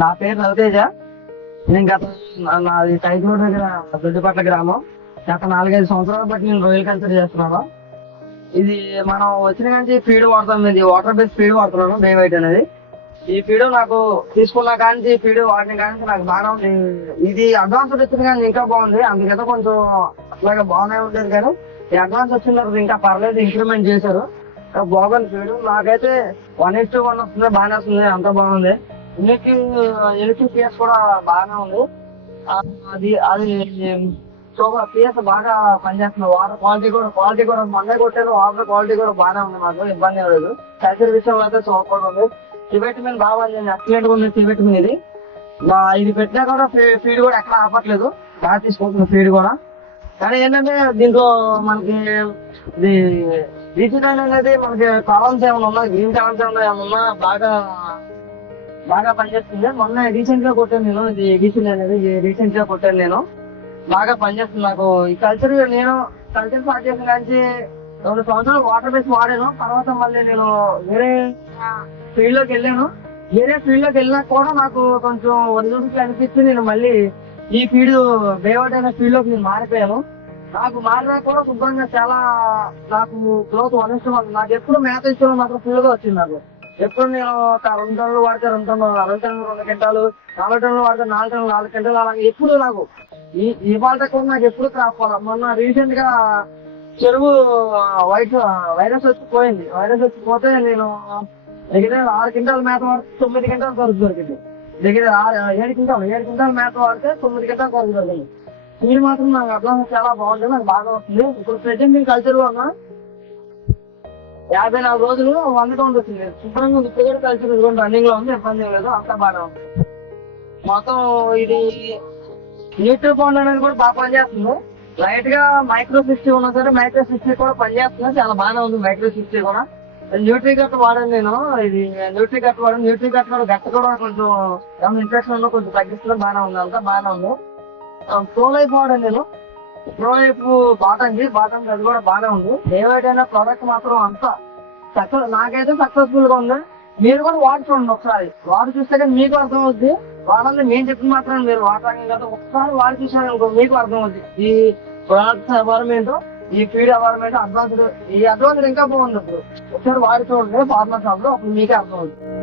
నా పేరు రవితేజ. నేను నాది టైగ్రోడ్ దగ్గర దొడ్డిపట్ల గ్రామం. గత 4-5 సంవత్సరాల బట్టి నేను రొయ్యల కల్చర్ చేస్తున్నాను. ఇది మనం వచ్చిన కానీ ఫీడ్ వాడతాం. ఇది వాటర్ బేస్డ్ ఫీడ్ వాడుతున్నాను, డే వైట్ అనేది. ఈ ఫీడ్ నాకు తీసుకున్న కానీ ఫీడ్ వాడిన కానీ నాకు బాగా ఉంది. ఇది అడ్వాన్స్ వచ్చింది కానీ ఇంకా బాగుంది. అందుకైతే కొంచెం అట్లాగే బాగానే ఉండేది, కానీ ఈ అడ్వాన్స్ వచ్చిన తర్వాత ఇంకా పర్లేదు, ఇంప్రూవ్మెంట్ చేశారు. బాగుంది ఫీడ్. నాకైతే 1:1 వస్తుంది, బాగానే వస్తుంది, అంత బాగుంది. ఎలక్ట్రిక్ పిఎస్ కూడా బాగానే ఉంది. అది అది పిఎస్ బాగా పనిచేస్తుంది. వాటర్ క్వాలిటీ కూడా మొన్నే కొట్టాను. వాటర్ క్వాలిటీ కూడా బాగానే ఉంది, మాకు ఇబ్బంది లేదు. కల్చర్ విషయంలో అయితే సూపర్ ఉంది. టిబెట్మిన్ బాగా ఎక్సలెంట్ గా ఉంది. టిబెట్మిన్ ఇది పెట్టినా కూడా ఫీడ్ కూడా ఎక్కడ ఆపట్లేదు, బాగా తీసుకుంటుంది ఫీడ్ కూడా. కానీ ఏంటంటే దీంట్లో మనకి ఇది డీసీ9 అనేది మనకి కాలమ్స్ ఏమైనా ఉన్నా, గ్రీన్ కాలమ్స్ ఏమైనా ఉన్నా బాగా పనిచేస్తుంది. మొన్న రీసెంట్ గా కొట్టాను నేను. ఇది డీసీ9 అనేది రీసెంట్ గా కొట్టాను నేను, బాగా పనిచేస్తుంది నాకు. ఈ కల్చర్ స్టార్ట్ చేసిన కానీ 2 సంవత్సరాలు వాటర్ బేస్ వాడాను. తర్వాత మళ్ళీ నేను వేరే ఫీల్డ్ లోకి వెళ్ళాను. వేరే ఫీల్డ్ లోకి వెళ్ళినా కూడా నాకు కొంచెం ఒరిజినల్ అనిపిస్తుంది. నేను మళ్ళీ ఈ ఫీల్డ్ బేవట్ అనే ఫీల్డ్ లోకి నేను మారిపోయాను. నాకు మారినా కూడా శుభ్రంగా చాలా నాకు గ్రోత్ 1:1. నాకు ఎప్పుడు మేత ఇష్టం మాత్రం ఫుల్ గా వచ్చింది. నాకు ఎప్పుడు నేను 2 టన్నులు వాడితే 2 టన్నులు, 60 టన్నులు 2 క్వింటాలు, 40 టన్నులు వాడితే 4 టన్నులు 4 క్వింటాలు, అలాగే ఎప్పుడు నాకు ఈ బాల్ట కూడా నాకు ఎప్పుడు క్రాప్. మొన్న రీసెంట్ గా చెరువు వైరస్ వచ్చి పోయింది. వైరస్ వచ్చి పోతే నేను దగ్గర 6 క్వింటాల మేత వాడితే 9 క్వింటాల కొరకు దొరికింది. దగ్గర 7 క్వింటాల మేత వాడితే 9 క్వింటాల కొరకు దొరికింది. ఫీడ్ మాత్రం నాకు అడ్వాన్స్ చాలా బాగుంటుంది, నాకు బాగా వస్తుంది. ఇప్పుడు ప్రెజెంట్ నేను కల్చర్ వల్ల 54 రోజులు 100 టౌన్ వచ్చింది. శుభ్రంగా ఉంది. ఇప్పుడు కూడా కల్చర్ రన్నింగ్ లో ఉంది, ఇబ్బంది లేదు, అంతా బాగా ఉంది. మొత్తం ఇది న్యూట్రీ పౌండ్ అనేది కూడా బాగా పనిచేస్తుంది. లైట్ గా మైక్రో 60 ఉన్నా సరే మైక్రో 60 కూడా పనిచేస్తుంది, చాలా బాగానే ఉంది మైక్రో 60 కూడా. న్యూట్రీ గట్ వాడాను నేను. ఇది న్యూట్రీ గట్ కూడా గట్ట కూడా కొంచెం ఏమైనా ఇన్ఫెక్షన్ లో కొంచెం తగ్గిస్తుంది, బాగానే ఉంది, అంతా బాగానే ఉంది. ప్రో లైఫ్ వాడాను నేను. ప్రో లైఫ్ బాటంకి అది కూడా బాగానే ఉంది. ఏవైనా ప్రోడక్ట్ మాత్రం అంతా నాకైతే సక్సెస్ఫుల్ గా ఉంది. మీరు కూడా వాడి చూడండి ఒకసారి. వాడి చూస్తే కానీ మీకు అర్థం అవుద్ది. వాడాలని నేను చెప్పిన మాత్రం మీరు వాడటానికి కదా, ఒకసారి వాడి చూసారనుకో మీకు అర్థం అవుద్ది. ఈ ప్రొడక్ట్స్ ఎన్వైరన్మెంట్, ఈ ఫీడ్ ఎన్వైరన్మెంట్, ఈ అడ్వాన్స్ ఇంకా బాగుంది. ఇప్పుడు ఒకసారి వాడి చూడండి ఫార్మర్ షాప్ లో, అప్పుడు మీకే అర్థం అవుతుంది.